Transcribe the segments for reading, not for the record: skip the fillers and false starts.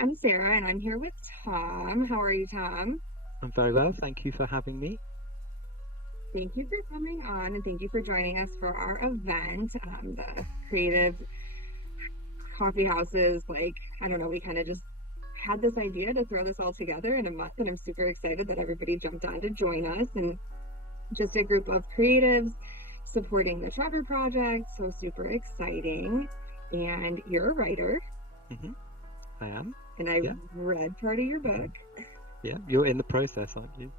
I'm Sarah, and I'm here with Tom. How are you, Tom? I'm very well, thank you for having me. Thank you for coming on, and thank you for joining us for our event, the Creative Coffee Houses. I don't know, we kind of just had this idea to throw this all together in a month, and I'm super excited that everybody jumped on to join us. And just a group of creatives supporting the Trevor Project, so super exciting. And you're a writer, hmm I am. and I Yeah, read part of your book. yeah. You're in the process, aren't you?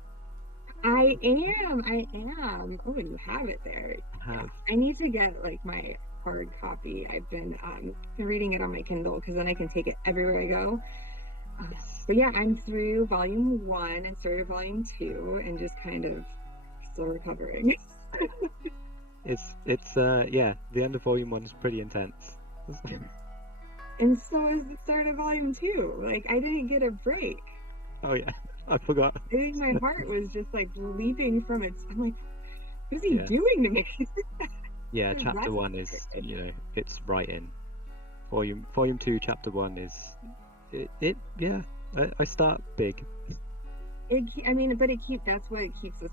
I am. Oh, and you have it there. I Yeah. have. I need to get like my hard copy. I've been reading it on my Kindle because then I can take it everywhere I go. Yes. But yeah, I'm through volume one and started volume two and just kind of still recovering. It's yeah. The end of volume one is pretty intense. And so is the start of volume two. Like I didn't get a break. Oh yeah, I forgot. I think my heart was just like leaping from its. I'm like, what is he Yeah, doing to me? yeah. I Chapter one is, rested. it's right in. Volume two, chapter one is it yeah. I start big. I mean, but that's what it keeps us,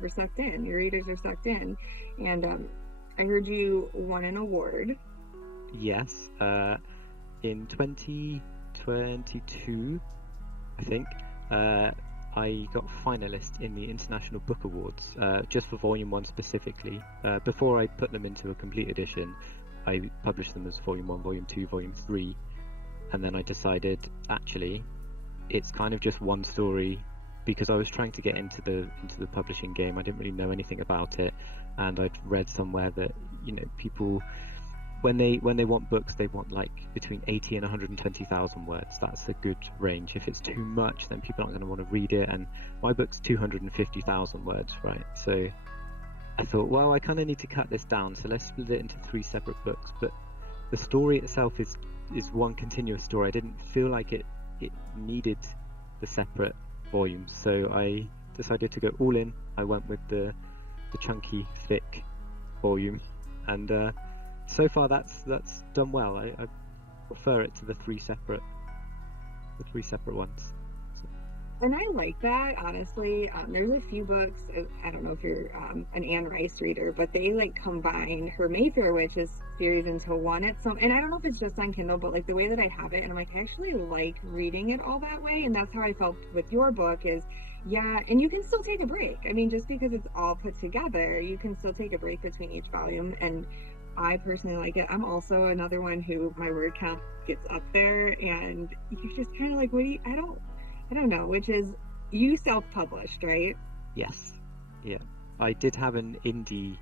we're sucked in. Your readers are sucked in. And I heard you won an award. Yes. In 2022, I think, I got finalist in the International Book Awards, just for Volume 1 specifically. Before I put them into a complete edition, I published them as Volume 1, Volume 2, Volume 3, and then I decided, actually, it's kind of just one story, because I was trying to get into the publishing game. I didn't really know anything about it, and I'd read somewhere that, people when they want books, they want like between 80 and 120,000 words. That's a good range. If it's too much, then people aren't going to want to read it. And my book's 250,000 words, right? So I thought, well, I kind of need to cut this down. So let's split it into three separate books. But the story itself is one continuous story. I didn't feel like it needed the separate volumes, so I decided to go all in. I went with the chunky, thick volume, and so far that's done well. I prefer it to the three separate ones. So, And I like that, honestly. There's a few books, I don't know if you're an Anne Rice reader, but they like combine her Mayfair Witches series into one at some, and I don't know if it's just on Kindle, but like the way that I have it, and I'm like, I actually like reading it all that way. And that's how I felt with your book is, yeah, and you can still take a break. I mean, just because it's all put together, you can still take a break between each volume. And I personally like it. I'm also another one who my word count gets up there, and you're just kind of like, what do you, I don't know, which is you self-published, right? yes, yeah. I did have an indie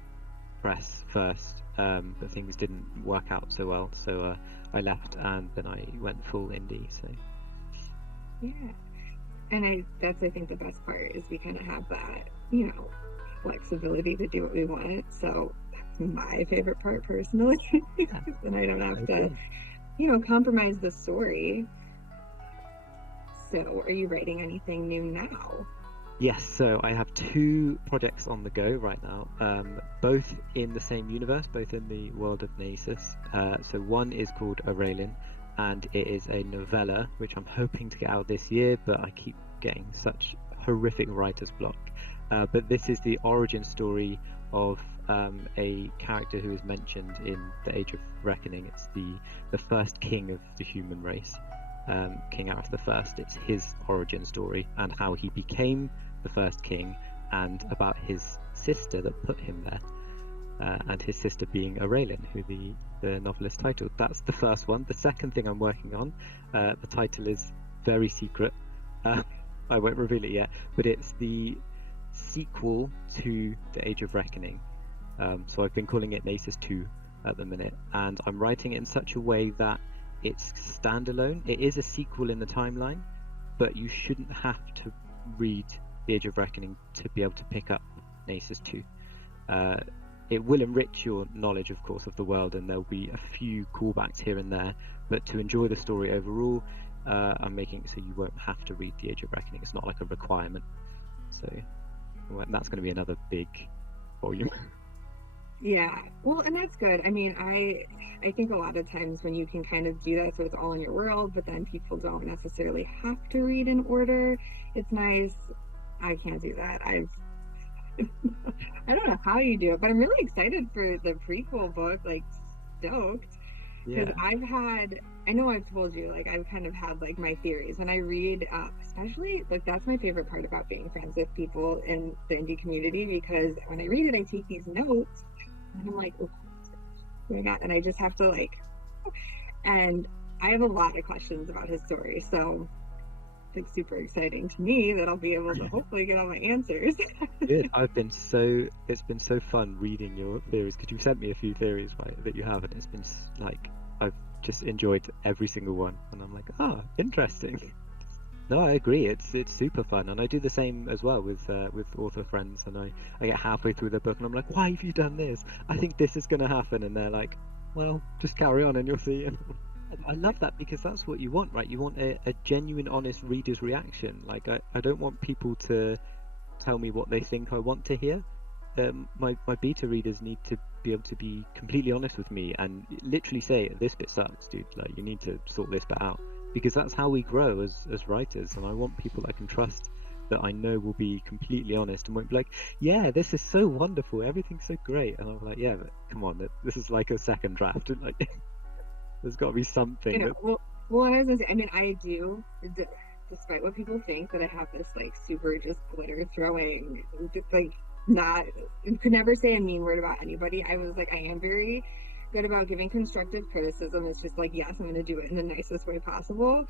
press first, but things didn't work out so well. So I left, and then I went full indie. So Yeah. And that's I think the best part is we kind of have that, flexibility to do what we want. So that's my favorite part personally. yeah, Then I don't I have to, agree. compromise the story. So are you writing anything new now? Yes, so I have two projects on the go right now, both in the same universe, both in the world of Nasus. So one is called Aurelian, and it is a novella, which I'm hoping to get out this year, but I keep getting such horrific writer's block. But this is the origin story of a character who is mentioned in the Age of Reckoning. It's the first king of the human race, King Arif the First. It's his origin story and how he became the first king, and about his sister that put him there, and his sister being Aurelian, who the novelist titled. That's the first one. The second thing I'm working on, the title is very secret. Uh, I won't reveal it yet, but it's the sequel to The Age of Reckoning. So I've been calling it Nasus 2 at the minute, and I'm writing it in such a way that it's standalone. It is a sequel in the timeline, but you shouldn't have to read The Age of Reckoning to be able to pick up Nasus 2. It will enrich your knowledge, of course, of the world, and there'll be a few callbacks here and there, but to enjoy the story overall, I'm making it so you won't have to read The Age of Reckoning. It's not like a requirement. So that's going to be another big volume. Yeah. Well, and that's good. I mean, I think a lot of times when you can kind of do that, so it's all in your world, but then people don't necessarily have to read in order. It's nice. I can't do that. I don't know how you do it, but I'm really excited for the prequel book, like stoked. Because Yeah. I know I've told you, like, I've kind of had like my theories when I read, especially like that's my favorite part about being friends with people in the indie community because when I read it, I take these notes and I'm like, oh my God. And I just have to like, and I have a lot of questions about his story. So it's like super exciting to me that I'll be able to hopefully get all my answers. Good. It's been so fun reading your theories because you've sent me a few theories, right, that you have, and it's been like I've just enjoyed every single one, and I'm like, ah, interesting. No, I agree. It's super fun, and I do the same as well with author friends, and I get halfway through the book, and I'm like, why have you done this? I think this is gonna happen, and they're like, well, just carry on, and you'll see. And I love that because that's what you want, right? You want a genuine, honest reader's reaction. Like I don't want people to tell me what they think I want to hear. My beta readers need to be able to be completely honest with me and literally say, this bit sucks, dude. Like, you need to sort this bit out. Because that's how we grow as writers. And I want people I can trust that I know will be completely honest and won't be like, yeah, this is so wonderful. Everything's so great. And I'm like, yeah, but come on. This is like a second draft. Like, there's got to be You something know, that. well, and I was gonna say, I mean, I do, despite what people think, that I have this like super just glitter throwing, just like not, could never say a mean word about anybody. I was like, I am very good about giving constructive criticism. It's just like, yes, I'm gonna do it in the nicest way possible.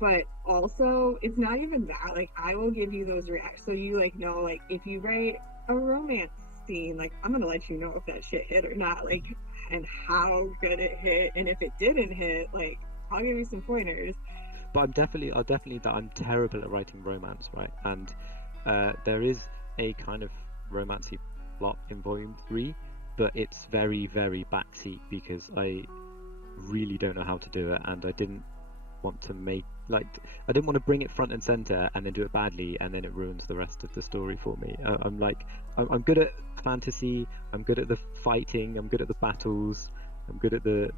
But also, it's not even that. Like, I will give you those reactions. So you like know, like, if you write a romance scene, like, I'm gonna let you know if that shit hit or not. Like, and how good it hit. And if it didn't hit, like, I'll give you some pointers. But I'll definitely that I'm terrible at writing romance, right? And there is a kind of romancy plot in volume three, but it's very, very backseat because I really don't know how to do it, and I didn't want to make like I didn't want to bring it front and center and then do it badly, and then it ruins the rest of the story for me. I'm like I'm good at fantasy, I'm good at the fighting, I'm good at the battles, I'm good at the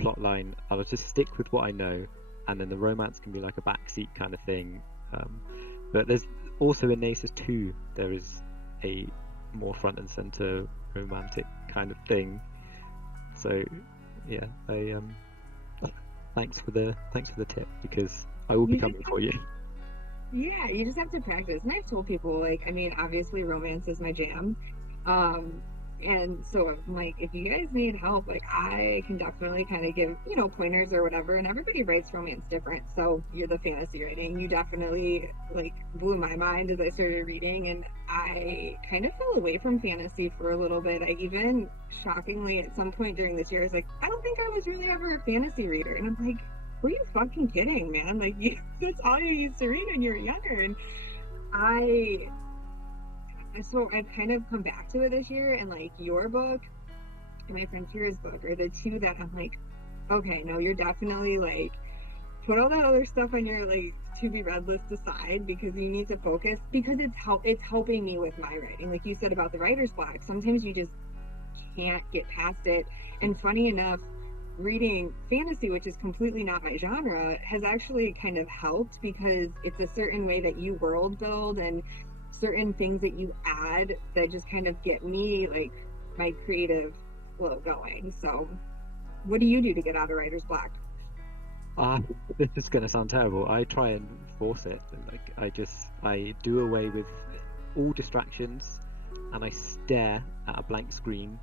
plot line. I'll just stick with what I know, and then the romance can be like a backseat kind of thing. But there's also in Nasus 2 there is a more front and center romantic kind of thing. So yeah, I thanks for the tip because I will be You just coming for you. Yeah, you just have to practice. And I've told people, like, I mean, obviously romance is my jam. Um, and so I'm like, if you guys need help, like I can definitely kind of give, pointers or whatever. And everybody writes romance different. So you're the fantasy writing. You definitely like blew my mind as I started reading. And I kind of fell away from fantasy for a little bit. I even shockingly at some point during this year, I was like, I don't think I was really ever a fantasy reader. And I'm like, were you fucking kidding, man? Like, that's all you used to read when you were younger. And I, so I've kind of come back to it this year, and like your book and my friend Kira's book are the two that I'm like, okay, no, you're definitely like, put all that other stuff on your like to be read list aside because you need to focus because it's helping me with my writing. Like you said about the writer's block, sometimes you just can't get past it. And funny enough, reading fantasy, which is completely not my genre, has actually kind of helped because it's a certain way that you world build and certain things that you add that just kind of get me like my creative flow going. So, what do you do to get out of writer's block? Ah, this is gonna sound terrible. I try and force it. Like I do away with all distractions, and I stare at a blank screen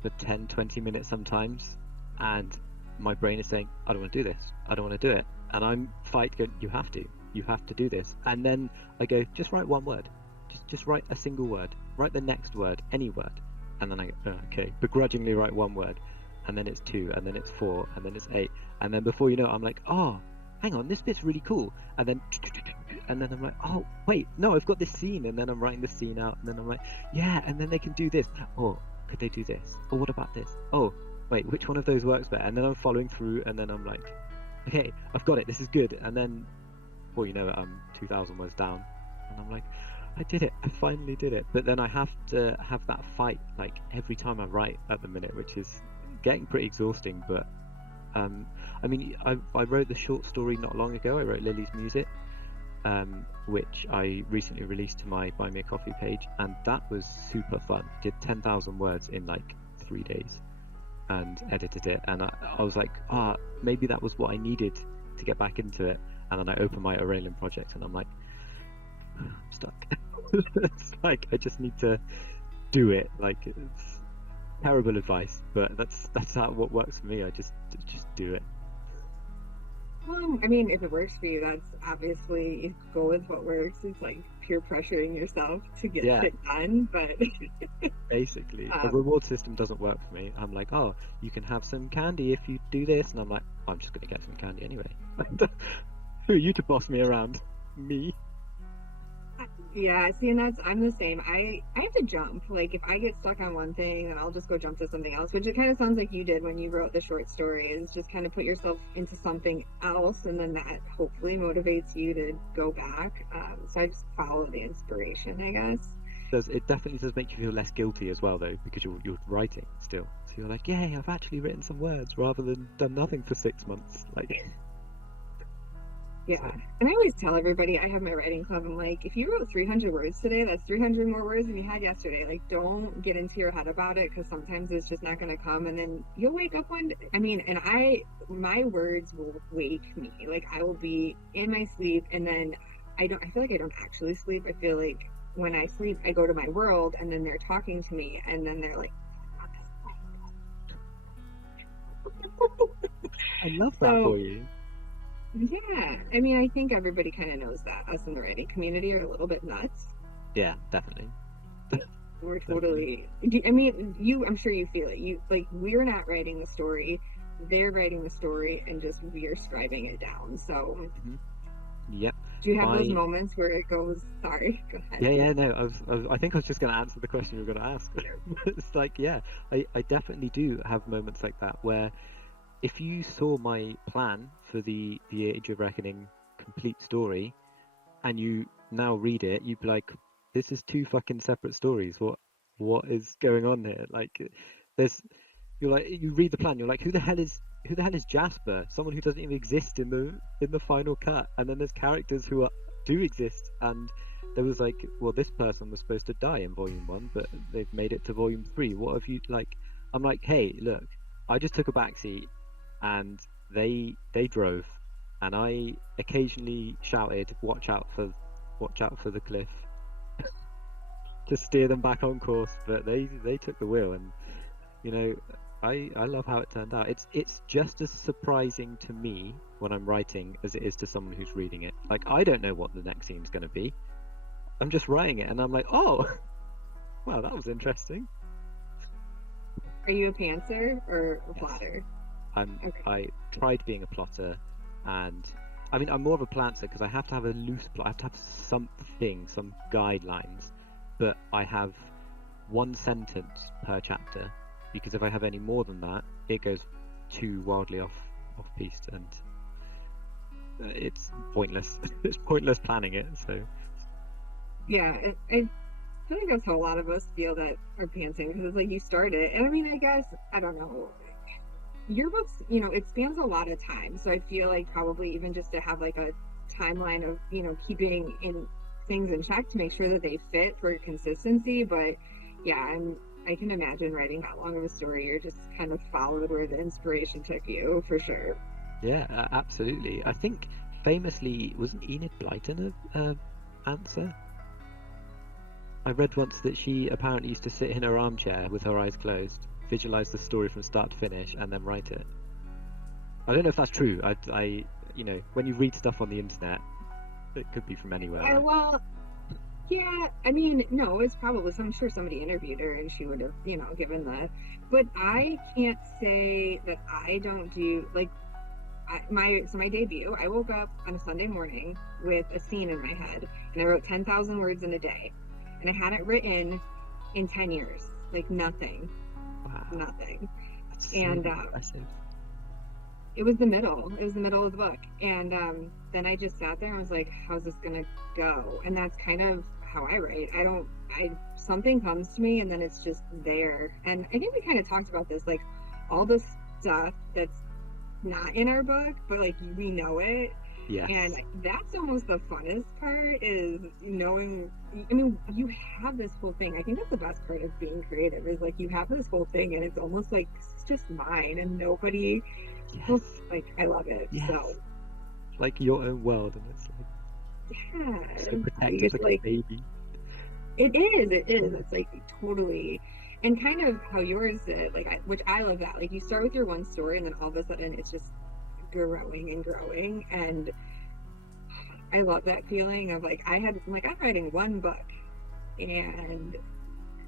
for 10, 20 minutes sometimes, and my brain is saying, I don't want to do this. I don't want to do it. And I'm going, you have to. You have to do this. And then I go, just write one word. Just write a single word. Write the next word, any word. And then I go, oh, okay, begrudgingly write one word. And then it's two, and then it's four, and then it's eight. And then before you know it, I'm like, oh, hang on, this bit's really cool. And then I'm like, oh, wait, no, I've got this scene. And then I'm writing the scene out. And then I'm like, yeah, and then they can do this. Oh, could they do this? Or what about this? Oh, wait, which one of those works better? And then I'm following through, and then I'm like, okay, I've got it. This is good. And then, before you know it, I'm 2,000 words down, and I'm like, I did it. I finally did it. But then I have to have that fight like every time I write at the minute, which is getting pretty exhausting. But um, I mean, I wrote the short story not long ago. I wrote Lily's Music, which I recently released to my Buy Me a Coffee page, and that was super fun. Did 10,000 words in like 3 days, and edited it. And I was like, maybe that was what I needed to get back into it. And then I opened my Aurelian project, and I'm like, I'm stuck. It's like I just need to do it. Like it's terrible advice, but that's how what works for me. I just do it. Well, I mean, if it works for you, that's obviously you go with what works. It's like peer pressuring yourself to get Yeah, shit done. But basically, a um, reward system doesn't work for me. I'm like, oh, you can have some candy if you do this, and I'm like, I'm just gonna get some candy anyway. Who are you to boss me around? Me? yeah, see, and I'm the same. I have to jump. Like if I get stuck on one thing, then I'll just go jump to something else. Which it kind of sounds like you did when you wrote the short story. Is just kind of put yourself into something else, and then that hopefully motivates you to go back. So I just follow the inspiration, I guess. Does it definitely does make you feel less guilty as well though, because you're writing still. So you're like, yay, I've actually written some words rather than done nothing for 6 months. Like, Yeah. so And I always tell everybody I have my writing club. I'm like, if you wrote 300 words today, that's 300 more words than you had yesterday. Like, don't get into your head about it because sometimes it's just not going to come. And then you'll wake up one day. I mean, and my words will wake me. Like, I will be in my sleep and then I feel like I don't actually sleep. I feel like when I sleep, I go to my world and then they're talking to me and then they're like, I love that so for you. yeah. I mean, I think everybody kind of knows that us in the writing community are a little bit nuts. Yeah, definitely. We're Definitely. totally. I mean, I'm sure you feel it. You like we're not writing the story; they're writing the story, and just we're scribing it down. So, Hmm. Yep. do you have those My moments where it goes? Sorry, go ahead. Yeah, no, I think I was just going to answer the question you were going to ask. It's like, yeah, I definitely do have moments like that where if you saw my plan for the Age of Reckoning complete story and you now read it, you'd be like, this is two fucking separate stories. What is going on here? Like, there's you're like you read the plan, you're like, who the hell is Jasper? Someone who doesn't even exist in the final cut. And then there's characters who do exist, and there was like, well, this person was supposed to die in volume 1, but they've made it to volume 3. What have you like? I'm like, hey, look, I just took a back seat, and they drove, and I occasionally shouted, watch out for the cliff, to steer them back on course. But they took the wheel, and you know, I love how it turned out. It's just as surprising to me when I'm writing as it is to someone who's reading it. Like I don't know what the next scene's going to be. I'm just writing it, and I'm like, oh, wow, that was interesting. Are you a pantser or a Yes, plotter? Okay. I tried being a plotter, and I mean I'm more of a plantser because I have to have a loose plot. I have to have something, some guidelines, but I have one sentence per chapter, because if I have any more than that, it goes too wildly off piste, and it's pointless. It's pointless planning it. So Yeah, I feel like that's how a lot of us feel that are pantsing because it's like you start it, and I mean, I guess I don't know. Your books, it spans a lot of time. So I feel like probably even just to have like a timeline of, keeping in things in check to make sure that they fit for consistency. But yeah, I can imagine writing that long of a story. You're just kind of followed where the inspiration took you for sure. yeah, absolutely. I think famously, wasn't Enid Blyton a answer? I read once that she apparently used to sit in her armchair with her eyes closed, visualize the story from start to finish, and then write it. I don't know if that's true. When you read stuff on the internet, it could be from anywhere, right? Well, yeah, I mean, no, it's probably, I'm sure somebody interviewed her and she would have, given the, but I can't say that I don't do, like, my debut, I woke up on a Sunday morning with a scene in my head and I wrote 10,000 words in a day and I hadn't written in 10 years, like nothing, Wow, nothing. that's so And impressive. it was the middle of the book. And then I just sat there and was like, how's this gonna go? And that's kind of how I write. Something comes to me and then it's just there. And I think we kind of talked about this, like all the stuff that's not in our book, but like we know it. And Yes. that's almost the funnest part, is knowing, I mean, you have this whole thing. I think that's the best part of being creative, is like you have this whole thing and it's almost like it's just mine and nobody else, Yes. like I love it. So Yes. Like your own world, and it's like so yeah, protected, it's like a like baby. it is. It's like totally, and kind of how yours did, like which I love that. Like you start with your one story and then all of a sudden it's just growing and growing, and I love that feeling of like I'm writing one book, and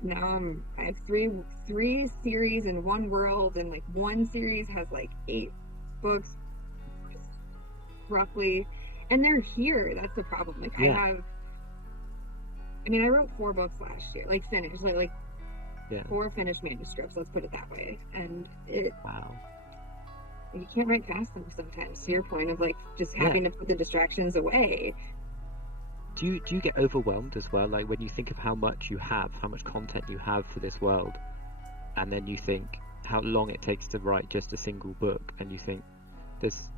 now I have three series in one world, and like one series has like 8 books roughly, and they're here. That's the problem. Like Yeah. I wrote 4 books last year, like finished, like Yeah. 4 finished manuscripts. Let's put it that way. And Wow. you can't write fast enough sometimes. To your point of like just Yeah. having to put the distractions away. Do you get overwhelmed as well? Like when you think of how much you have, how much content you have for this world, and then you think how long it takes to write just a single book, and you think this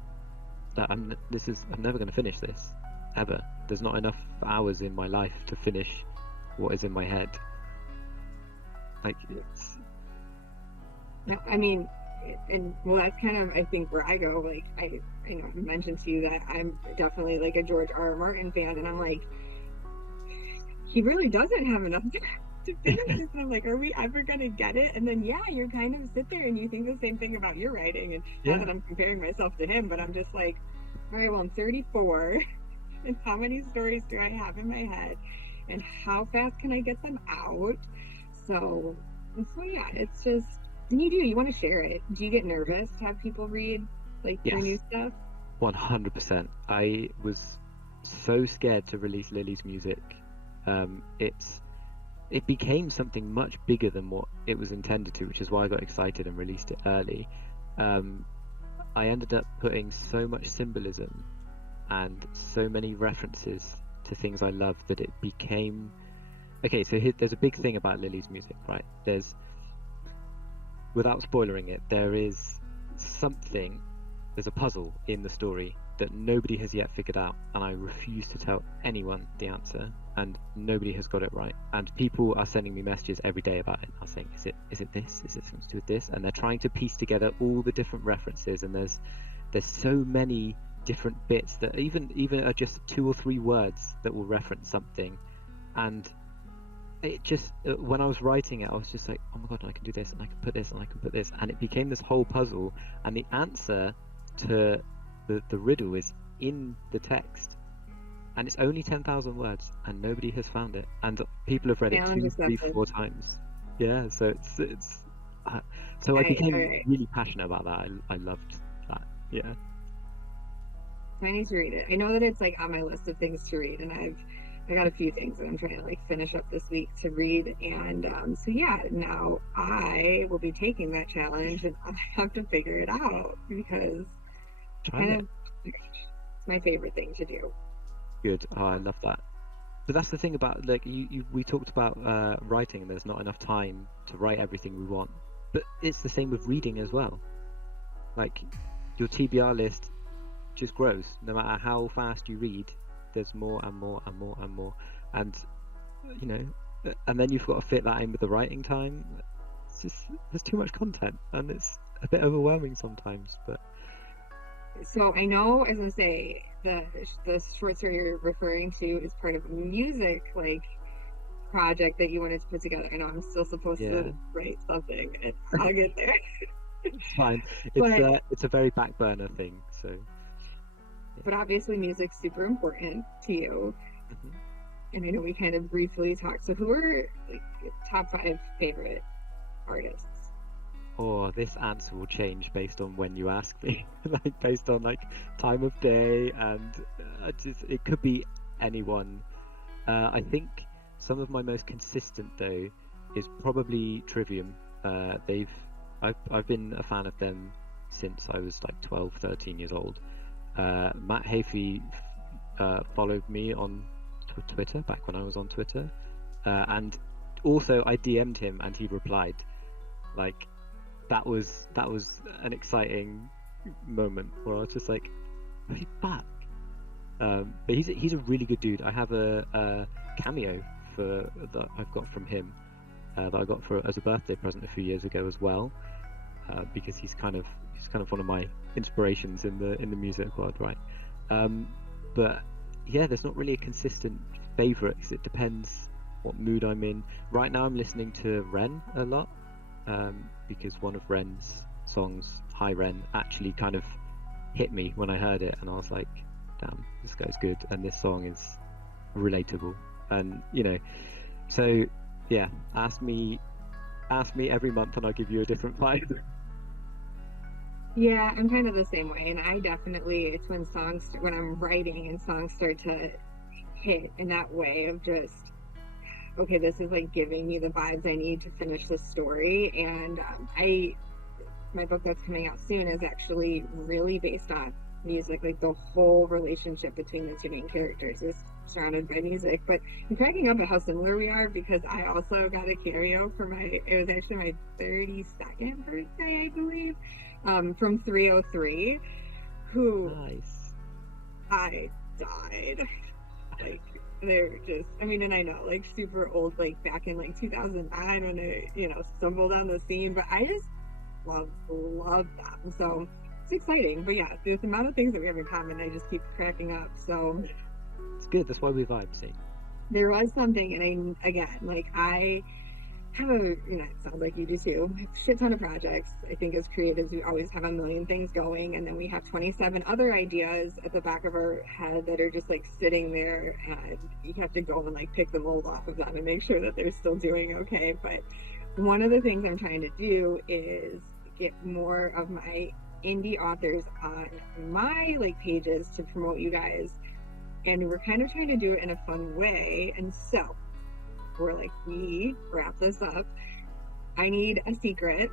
that I'm never going to finish this ever. There's not enough hours in my life to finish what is in my head. Like it's I mean, and well, that's kind of I think where I go. Like I know I mentioned to you that I'm definitely like a George R. R. Martin fan, and I'm like, he really doesn't have enough to finish this. And I'm like, are we ever gonna get it? And then yeah, you kind of sit there and you think the same thing about your writing. And not yeah. that I'm comparing myself to him, but I'm just like, all right, well, I'm 34, and how many stories do I have in my head, and how fast can I get them out? So, yeah, it's just, and you want to share it. Do you get nervous to have people read like your new Yes. stuff? 100%. I was so scared to release Lily's music. It became something much bigger than what it was intended to, which is why I got excited and released it early. I ended up putting so much symbolism and so many references to things I love that it became okay. So there's a big thing about Lily's music, right? Without spoiling it, there's a puzzle in the story that nobody has yet figured out, and I refuse to tell anyone the answer, and nobody has got it right. And people are sending me messages every day about it. I'm saying, is it this? Is it something to do with this? And they're trying to piece together all the different references, and there's so many different bits that even are just 2 or 3 words that will reference something. And it just when I was writing it, I was just like, oh my god, and I can do this, and I can put this, and I can put this, and it became this whole puzzle. And the answer to the riddle is in the text, and it's only 10,000 words, and nobody has found it, and people have read it 2, 3, 4 times. Yeah, so so I became really passionate about that. I loved that. Yeah. I need to read it. I know that it's like on my list of things to read, and I got a few things that I'm trying to like finish up this week to read. And so yeah, now I will be taking that challenge, and I have to figure it out, because it's my favorite thing to do. Good. Oh, I love that. But that's the thing about, like, we talked about writing, and there's not enough time to write everything we want. But it's the same with reading as well. Like, your TBR list just grows. No matter how fast you read, there's more and more and more and more. And, you know, and then you've got to fit that in with the writing time. It's just, there's too much content, and it's a bit overwhelming sometimes, but... So I know, as I say, the short story you're referring to is part of a music like project that you wanted to put together. I know I'm still supposed to write something, and I'll get there. It's fine. It's a very back burner thing. So. Yeah. But obviously, music's super important to you. Mm-hmm. And I know we kind of briefly talked. So, who are like top 5 favorite artists? Oh, this answer will change based on when you ask me, like based on like time of day, and it could be anyone. I think some of my most consistent though is probably Trivium. I've been a fan of them since I was like 12, 13 years old. Matt Hafey followed me on Twitter back when I was on Twitter, and also I DM'd him and he replied. Like that was an exciting moment where I was just like, "Oh, he's back." But he's a really good dude. I have a cameo that I've got from him that I got as a birthday present a few years ago as well, because he's kind of one of my inspirations in the music world, right? But yeah, there's not really a consistent favorite because it depends what mood I'm in. Right now, I'm listening to Ren a lot because one of Ren's songs, Hi Ren, actually kind of hit me when I heard it, and I was like, damn, this guy's good, and this song is relatable, and so yeah, ask me every month and I'll give you a different vibe. Yeah, I'm kind of the same way. And I definitely, it's when I'm writing and songs start to hit in that way of just, okay, this is like giving me the vibes I need to finish the story. And my book that's coming out soon is actually really based on music. Like the whole relationship between the two main characters is surrounded by music. But I'm cracking up at how similar we are because I also got a cameo for it was actually my 32nd birthday, I believe, from 303, who Nice. I died. Like they're just, I mean, and I know like super old, like back in like 2009 when I, stumbled on the scene, but I just love them. So it's exciting. But yeah, there's the amount of things that we have in common, I just keep cracking up. So It's good. That's why we vibe. See. there was something, and I have it sounds like you do too, a shit ton of projects. I think as creatives, we always have a million things going, and then we have 27 other ideas at the back of our head that are just like sitting there, and you have to go and like pick the mold off of them and make sure that they're still doing okay. But one of the things I'm trying to do is get more of my indie authors on my like pages to promote you guys, and we're kind of trying to do it in a fun way. And so we're like, we wrap this up, I need a secret,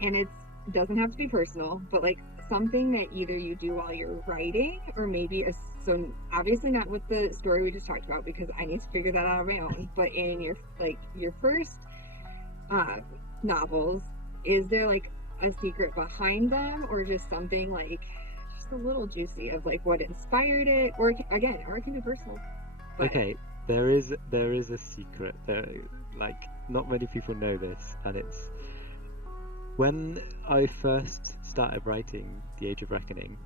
and it doesn't have to be personal, but like something that either you do while you're writing, or maybe so obviously not with the story we just talked about because I need to figure that out on my own, but in your first novels, is there like a secret behind them, or just something like just a little juicy of like what inspired it, or it can be personal, but Okay, there is a secret. Like not many people know this, and it's when I first started writing The Age of Reckoning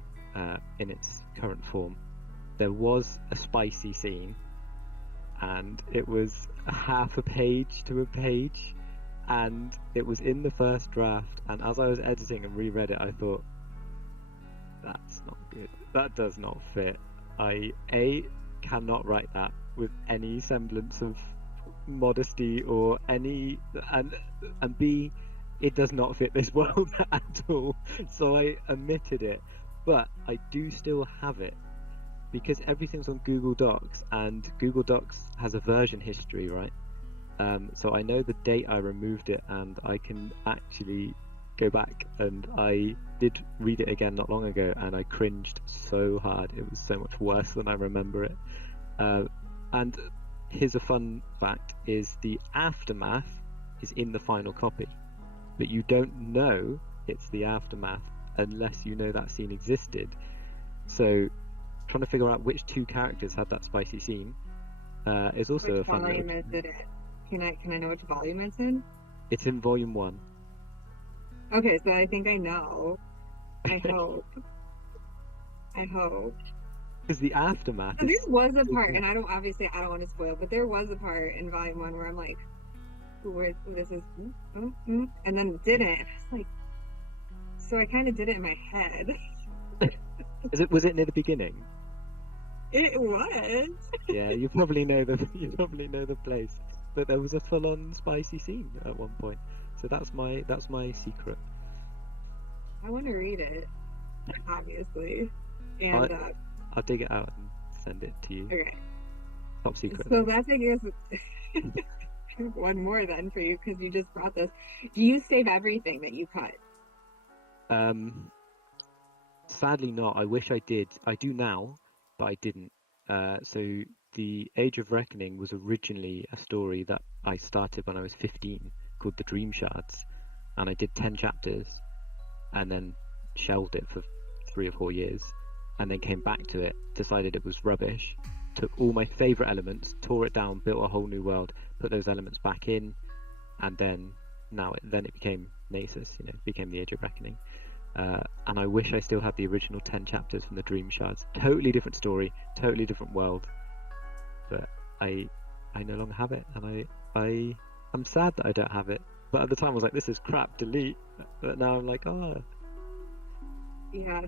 in its current form. There was a spicy scene, and it was a half a page to a page, and it was in the first draft. And as I was editing and reread it, I thought, that's not good. That does not fit. I cannot write that with any semblance of modesty or any, and B, it does not fit this world at all. So I omitted it, but I do still have it because everything's on Google Docs, and Google Docs has a version history, right? So I know the date I removed it, and I can actually go back, and I did read it again not long ago, and I cringed so hard. It was so much worse than I remember it. And here's a fun fact, is the aftermath is in the final copy, but you don't know it's the aftermath unless you know that scene existed. So trying to figure out which two characters had that spicy scene is also a fun volume is it in? Can I know which volume it's in? It's in volume 1. Okay, so I think I know. I hope. Because the aftermath So is there was a part, and I don't want to spoil, but there was a part in volume 1 where I'm like, where this is, and then it didn't. And I was like, so I kind of did it in my head. was it near the beginning? It was. Yeah, you probably know the place. But there was a full-on spicy scene at one point. So that's my secret. I want to read it, obviously, and I'll dig it out and send it to you. okay. Top secret. So that's, I guess, one more then for you, because you just brought this. Do you save everything that you cut? Sadly not. I wish I did. I do now, but I didn't. So the Age of Reckoning was originally a story that I started when I was 15 called The Dream Shards, and I did 10 chapters and then shelved it for 3 or 4 years, and then came back to it, decided it was rubbish, took all my favourite elements, tore it down, built a whole new world, put those elements back in, and then it became Nasus, became the Age of Reckoning. And I wish I still had the original 10 chapters from the Dream Shards. Totally different story, totally different world, but I no longer have it, and I'm sad that I don't have it. But at the time I was like, this is crap, delete. But now I'm like, oh. Yeah,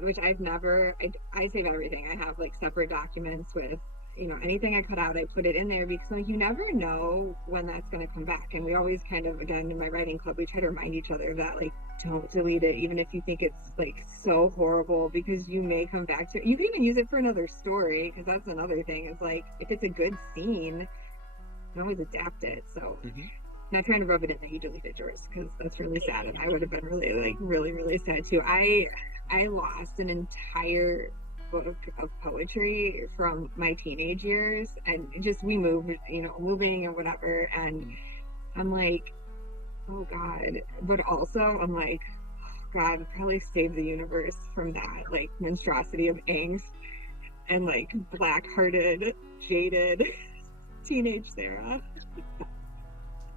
which I've never, I save everything. I have like separate documents with, anything I cut out, I put it in there because like, you never know when that's going to come back. And we always kind of, again, in my writing club, we try to remind each other that like, don't delete it, even if you think it's like so horrible, because you may come back to it. You can even use it for another story, because that's another thing. It's like, if it's a good scene, you can always adapt it. So not trying to rub it in that you deleted yours, because that's really sad, and I would have been really sad too. I lost an entire book of poetry from my teenage years, and just we moved, moving and whatever, and I'm like, oh God. But also I'm like, oh God, probably save the universe from that like monstrosity of angst and like black-hearted, jaded teenage Sara.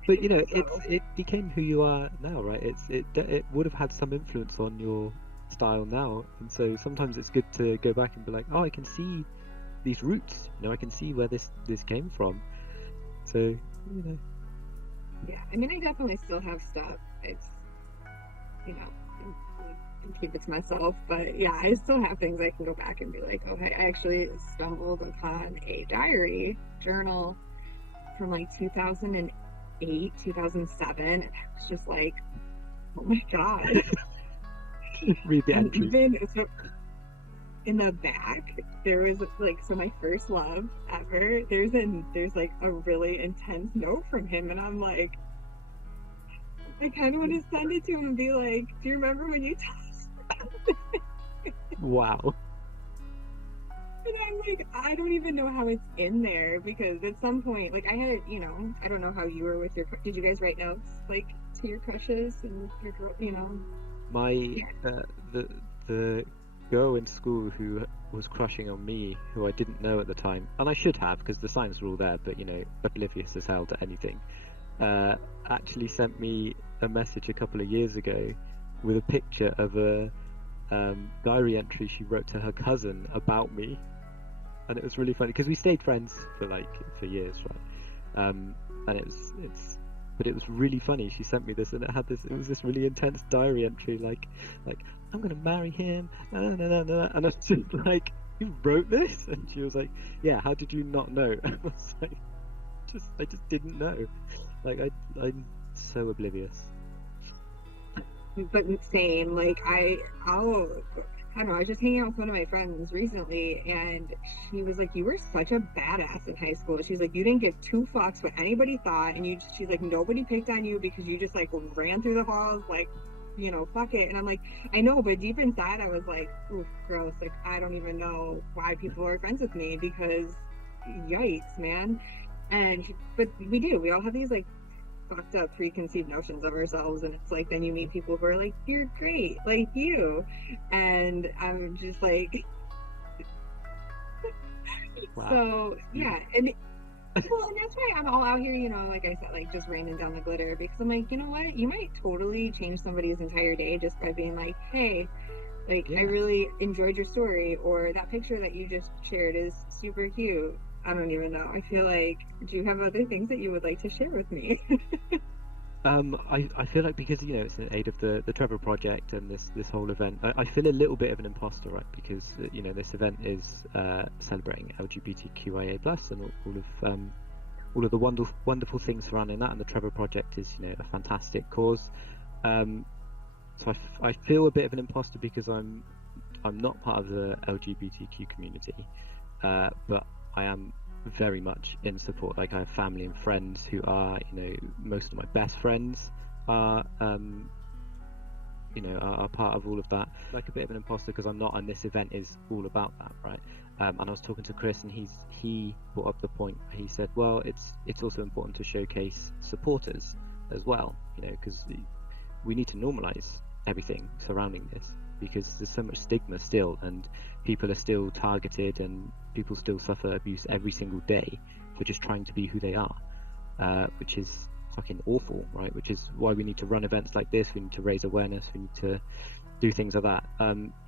But it became who you are now, right? It would have had some influence on your style now, and so sometimes it's good to go back and be like, oh, I can see these roots. I can see where this came from. So yeah, I mean, I definitely still have stuff. It's I keep it to myself, but yeah, I still have things I can go back and be like, oh, I actually stumbled upon a diary journal from like 2008, 2007, and I was just like, oh my God. Read the entry. Even so, in the back there was like, so my first love ever, there's like a really intense note from him, and I'm like, I kind of want to send it to him and be like, do you remember when you touched Wow. And I'm like, I don't even know how it's in there, because at some point, like, I had, I don't know how you were with your, did you guys write notes like to your crushes and your girl, My the girl in school who was crushing on me, who I didn't know at the time, and I should have, because the signs were all there, but oblivious as hell to anything, actually sent me a message a couple of years ago with a picture of a diary entry she wrote to her cousin about me, and it was really funny because we stayed friends for years, right? And but it was really funny. She sent me this, and it was this really intense diary entry, like I'm gonna marry him, and I was just like, you wrote this? And she was like, yeah, how did you not know? I was like, I just didn't know. Like I'm so oblivious. But same, like I don't know, I was just hanging out with one of my friends recently, and she was like, you were such a badass in high school. She's like, you didn't give two fucks what anybody thought, and she's like, nobody picked on you because you just like ran through the halls like, fuck it. And I'm like, I know, but deep inside I was like, oof, gross. Like, I don't even know why people are friends with me, because yikes, man. But we all have these like fucked up preconceived notions of ourselves, and it's like, then you meet people who are like, you're great like you, and I'm just like, wow. So yeah, and that's why I'm all out here, like I said, like just raining down the glitter, because I'm like, you know what, you might totally change somebody's entire day just by being like, hey, like, yeah, I really enjoyed your story, or that picture that you just shared is super cute. I don't even know. I feel like, do you have other things that you would like to share with me? I feel like, because it's in aid of the Trevor Project and this whole event, I feel a little bit of an imposter, right? Because this event is celebrating LGBTQIA plus and all of the wonderful things surrounding that, and the Trevor Project is a fantastic cause. So I feel a bit of an imposter because I'm not part of the LGBTQ community, but I am very much in support. Like, I have family and friends who are, most of my best friends are are part of all of that. Like a bit of an imposter because I'm not, and this event is all about that, right? And I was talking to Chris, and he brought up the point. He said, well, it's also important to showcase supporters as well, because we need to normalize everything surrounding this, because there's so much stigma still, and people are still targeted, and people still suffer abuse every single day for just trying to be who they are, which is fucking awful, right? Which is why we need to run events like this. We need to raise awareness. We need to do things like that.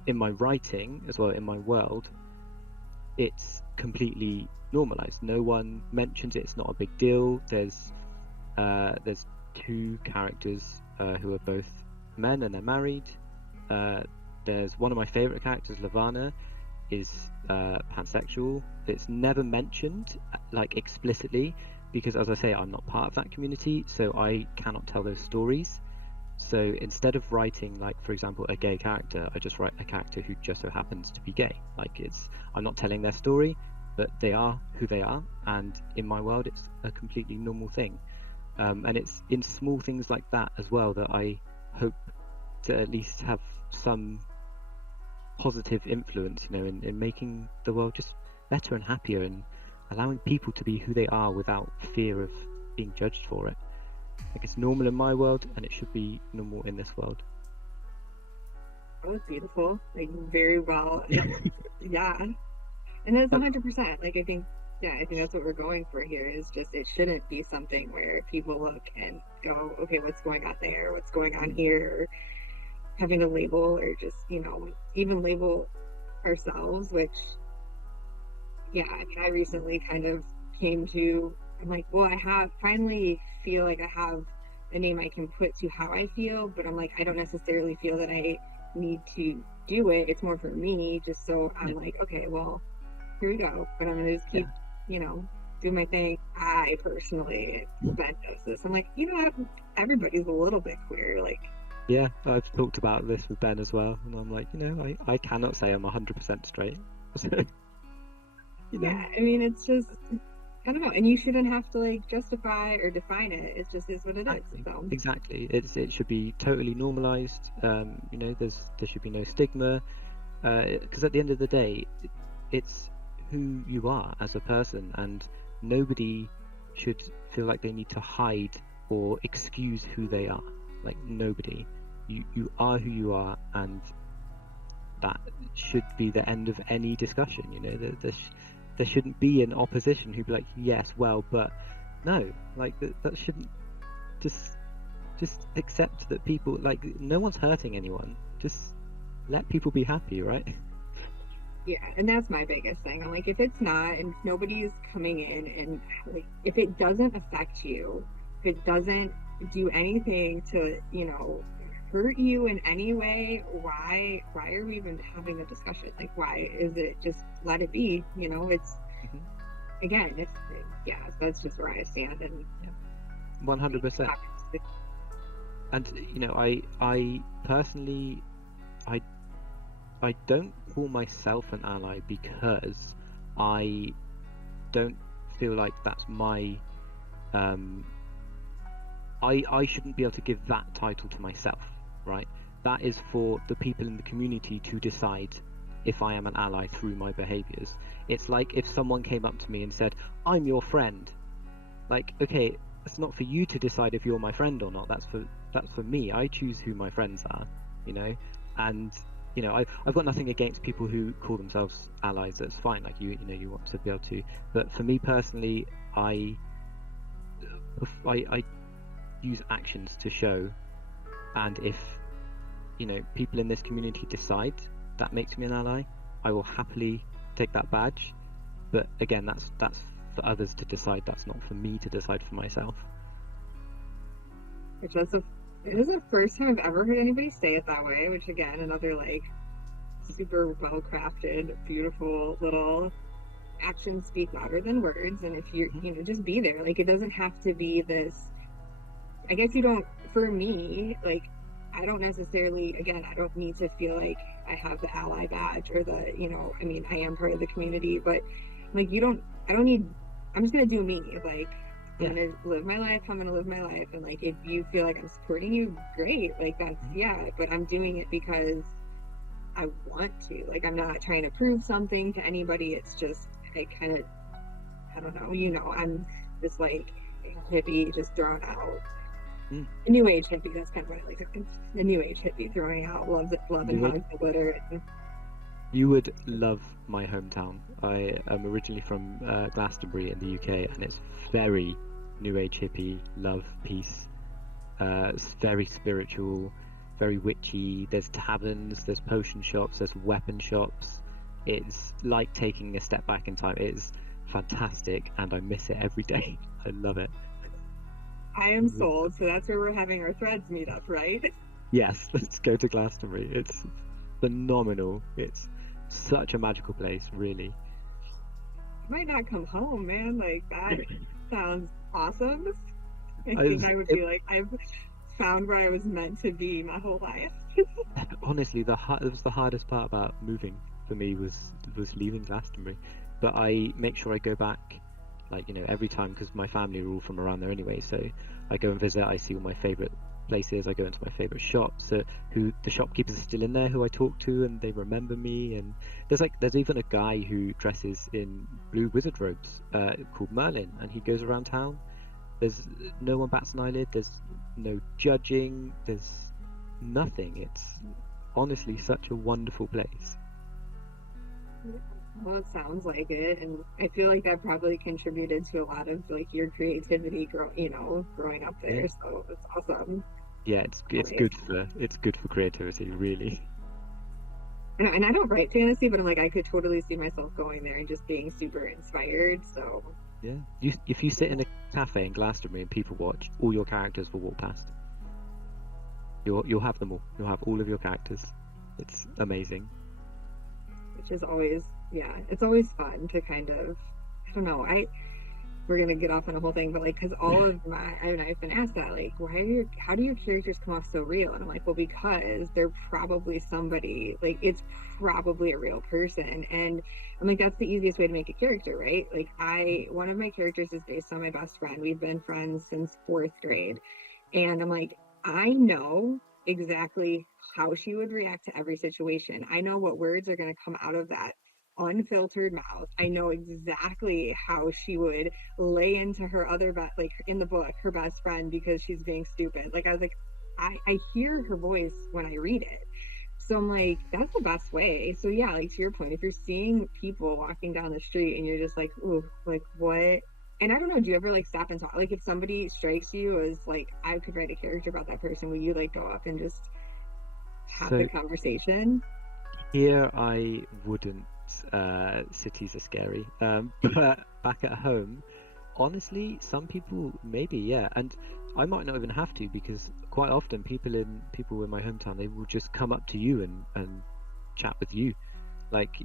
In my writing as well, in my world, it's completely normalized. No one mentions it. It's not a big deal. There's two characters who are both men, and they're married. There's one of my favorite characters, Lavana, is pansexual. It's never mentioned like explicitly, because as I say, I'm not part of that community, so I cannot tell those stories. So instead of writing, like, for example, a gay character, I just write a character who just so happens to be gay. Like, I'm not telling their story, but they are who they are, and in my world it's a completely normal thing. And it's in small things like that as well that I hope to at least have some positive influence, in making the world just better and happier, and allowing people to be who they are without fear of being judged for it. Like, it's normal in my world, and it should be normal in this world. That was beautiful. Like, very well. Yeah. And it's 100%. Like, I think that's what we're going for here, is just, it shouldn't be something where people look and go, okay, what's going on there? What's going on here? Or having to label, or just, even label ourselves, which, I recently kind of came to, I'm like, well, I finally feel like I have a name I can put to how I feel, but I'm like, I don't necessarily feel that I need to do it. It's more for me, just so I'm like, okay, well, here we go. But I'm going to just keep, do my thing. I personally, Ben does this. I'm like, everybody's a little bit queer. Like, yeah, I've talked about this with Ben as well, and I'm like, I cannot say I'm 100% straight. So, yeah, I mean, it's just, I don't know, and you shouldn't have to like justify or define it. It just is what it is. So. Exactly, it should be totally normalized. There should be no stigma, because at the end of the day, it's who you are as a person, and nobody should feel like they need to hide or excuse who they are. Like, nobody. You are who you are, and that should be the end of any discussion. There shouldn't be an opposition who'd be like, yes, well, but no, like that shouldn't. Just accept that people, like, no one's hurting anyone. Just let people be happy, right? Yeah, and that's my biggest thing. I'm like, if it's not, and nobody's coming in, and like, if it doesn't affect you, if it doesn't do anything to, hurt you in any way, why are we even having a discussion? Like, why is it just let it be? It's again, it's that's just where I stand, and 100%. And I personally, I don't call myself an ally because I don't feel like that's my I shouldn't be able to give that title to myself, right? That is for the people in the community to decide if I am an ally through my behaviors. It's like if someone came up to me and said, I'm your friend. Like, okay, it's not for you to decide if you're my friend or not. That's for me. I choose who my friends are, and I've got nothing against people who call themselves allies. That's fine. Like, you want to be able to, but for me personally, I use actions to show, and if people in this community decide that makes me an ally, I will happily take that badge. But again, that's for others to decide. That's not for me to decide for myself. Which it is the first time I've ever heard anybody say it that way, which again, another like super well crafted, beautiful little actions speak louder than words. And if you're just be there. Like, it doesn't have to be this, I guess you don't, for me, like, I don't necessarily, again, I don't need to feel like I have the ally badge or the, I mean, I am part of the community, but like, I don't need, I'm just going to do me. Like, I'm Yeah. gonna live my life. I'm gonna live my life. And like, if you feel like I'm supporting you, great. Like that's, Mhm. yeah, but I'm doing it because I want to. Like, I'm not trying to prove something to anybody. It's just, I kind of, I don't know, I'm this like hippie just thrown out. Mm. A new age hippie, that's kind of what I like to think. A new age hippie throwing out love and You would hugs and glitter. And you would love my hometown. I am originally from Glastonbury in the UK, and it's very new age hippie, love, peace. It's very spiritual, very witchy. There's taverns, there's potion shops, there's weapon shops. It's like taking a step back in time. It's fantastic, and I miss it every day. I love it. I am sold. So that's where we're having our threads meet up, right? Yes, let's go to Glastonbury. It's phenomenal. It's such a magical place, really. I might not come home, man. Like that sounds awesome. I think I've I would it, be like, I've found where I was meant to be my whole life. honestly, it was the hardest part about moving for me was leaving Glastonbury. But I make sure I go back, like every time because my family are all from around there anyway. So I go and visit. I see all my favorite places. I go into my favorite shops. Who the shopkeepers are still in there, who I talk to, and they remember me. And there's even a guy who dresses in blue wizard robes, called Merlin, and he goes around town. There's no one bats an eyelid. There's no judging. There's nothing. It's honestly such a wonderful place. Well, it sounds like it, and I feel like that probably contributed to a lot of like your creativity, growing up Yeah, there. So it's awesome. yeah. It's Like, good for creativity, really. and I don't write fantasy, but I'm like, I could totally see myself going there and just being super inspired. So Yeah. If you sit in a cafe in Glastonbury and people watch, all your characters will walk past. You'll have them all. You'll have all of your characters. It's amazing. which is always, yeah, it's always fun to kind of, I don't know, we're gonna get off on a whole thing, but like, because all of I've been asked that, like, how do your characters come off so real? And I'm like, well, because they're probably somebody, like, it's probably a real person, and I'm like, that's the easiest way to make a character, right? Like, one of my characters is based on my best friend. We've been friends since fourth grade, and I'm like, I know exactly how she would react to every situation. I know what words are going to come out of that unfiltered mouth. I know exactly how she would lay into her like in the book, her best friend because she's being stupid. Like I was like, I hear her voice when I read it. So I'm like, that's the best way. So yeah, like to your point, if you're seeing people walking down the street and you're just like, ooh, like what? And I don't know, do you ever like stop and talk? Like if somebody strikes you as like, I could write a character about that person, will you like go up and just have the So conversation? here I wouldn't. Cities are scary. But back at home, honestly, some people maybe, yeah, and I might not even have to because quite often people in my hometown they will just come up to you and chat with you. Like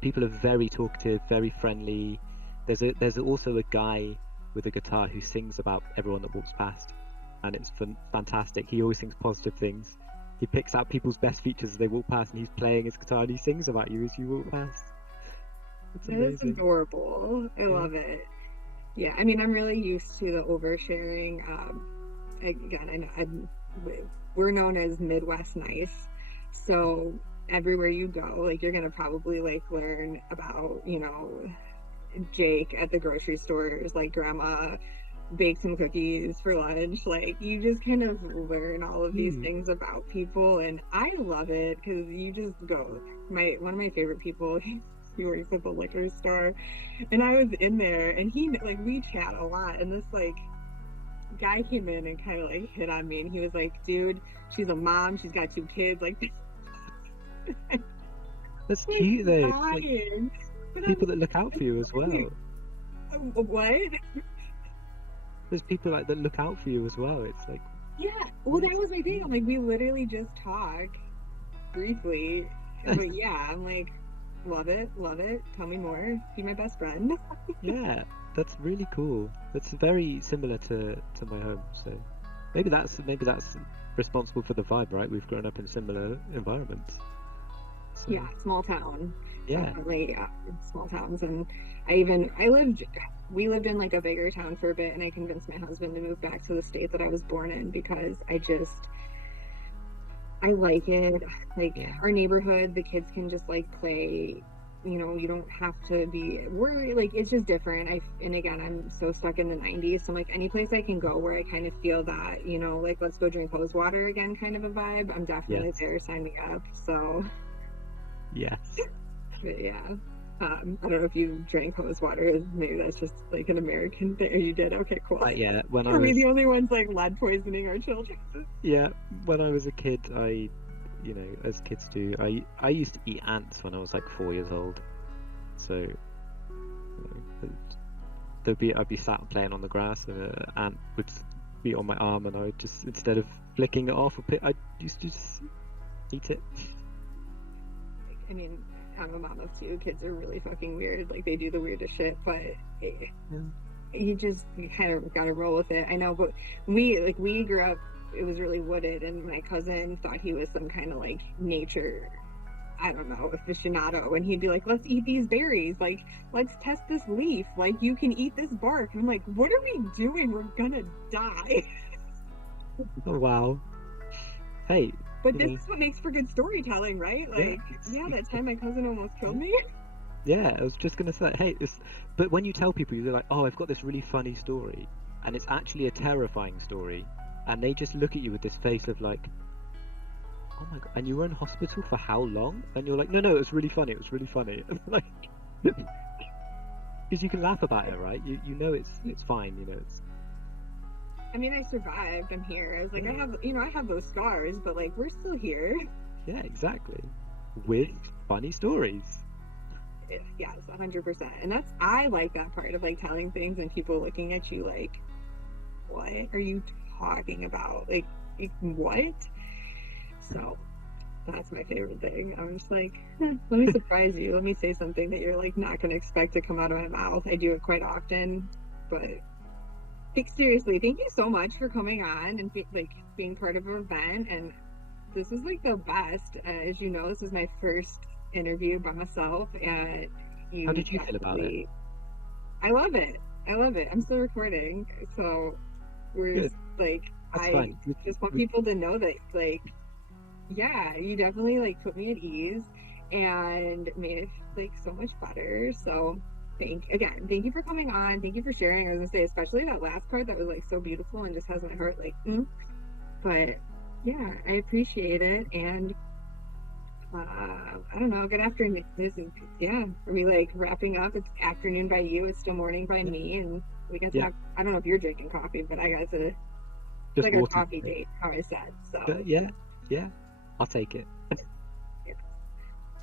people are very talkative, very friendly. There's also a guy with a guitar who sings about everyone that walks past, and it's fantastic. He always sings positive things. He picks out people's best features as they walk past, and he's playing his guitar and he sings about you as you walk past. It's That is amazing. adorable. I Yeah. love it. Yeah, I mean, I'm really used to the oversharing. Again, I know we're known as Midwest nice, so everywhere you go, like you're gonna probably like learn about, Jake at the grocery stores, like grandma baked some cookies for lunch. Like you just kind of learn all of these Cute. things about people, and I love it because you just go. My one of my favorite people, he works at the liquor store, and I was in there, and he like we chat a lot, and this like guy came in and kind of like hit on me, and he was like, "Dude, she's a mom, she's got two kids, like." That's Like cute though. It's like dying. But I'm people that look out for you as like, well. what? There's people like that look out for you as well. It's like Yeah. Well, that was my thing. I'm like, we literally just talk briefly. But yeah, I'm like, love it, love it. Tell me more. Be my best friend. yeah, that's really cool. That's very similar to my home. So maybe that's responsible for the vibe, right? We've grown up in similar environments. So Yeah, small town. Yeah. definitely in small towns. And we lived in like a bigger town for a bit, and I convinced my husband to move back to the state that I was born in because I like it. Like Yeah. our neighborhood, the kids can just like play. You don't have to be worried. Like it's just different. And again, I'm so stuck in the 90s. So I'm like any place I can go where I kind of feel that, like let's go drink hose water again kind of a vibe. I'm definitely Yes. there. Sign me up. So, Yes. but yeah. I don't know if you drank hose water. Maybe that's just like an American thing. You did. Okay, cool. Yeah. When I Are we was the only ones like lead poisoning our children? Yeah, when I was a kid, as kids do, I used to eat ants when I was like 4 years old. So I'd be sat playing on the grass, and an ant would be on my arm, and I would just, instead of flicking it off, I used to just eat it. I mean, I'm a mom of two. Kids are really fucking weird. Like they do the weirdest shit, but you kind of got to roll with it. I know, but we grew up. It was really wooded, and my cousin thought he was some kind of like nature, I don't know, aficionado, and he'd be like, "Let's eat these berries. Like, let's test this leaf. Like, you can eat this bark." And I'm like, "What are we doing? We're gonna die." Oh wow! Hey, But this is what makes for good storytelling, right? Like, yeah, that time my cousin almost killed me. Yeah, I was just gonna say, hey, but when you tell people, you're like, "Oh, I've got this really funny story," and it's actually a terrifying story, and they just look at you with this face of like, "Oh my god!" And you were in hospital for how long? And you're like, "No, it was really funny. It was really funny." Like, because you can laugh about it, right? You know it's fine. It's. I mean, I survived. I'm here. I was like, I have those scars, but like, we're still here. Yeah, exactly. With funny stories. Yes, 100%. And I like that part of like telling things and people looking at you like, what are you talking about? Like what? So that's my favorite thing. I'm just like, let me surprise you. Let me say something that you're like not going to expect to come out of my mouth. I do it quite often, but seriously, thank you so much for coming on and being part of our event. And this is like the best. As you know, this is my first interview by myself, and how did you feel about it? I love it. I'm still recording, so we're Good. like, That's I fine. just want people to know that like, yeah, you definitely like put me at ease and made it like so much better. So thank you for coming on. Thank you for sharing. I was gonna say, especially that last part that was like so beautiful and just has my heart like, but yeah, I appreciate it. And I don't know, good afternoon. Are we like wrapping up? It's afternoon by you, it's still morning by me, and we got to talk. I don't know if you're drinking coffee, but I got to, it's like a coffee date, how I said. So yeah, I'll take it. Yeah.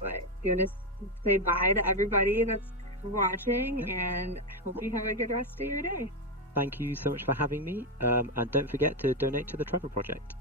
But you want to say bye to everybody that's watching, and hope you have a good rest of your day. Thank you so much for having me, and don't forget to donate to the Trevor Project.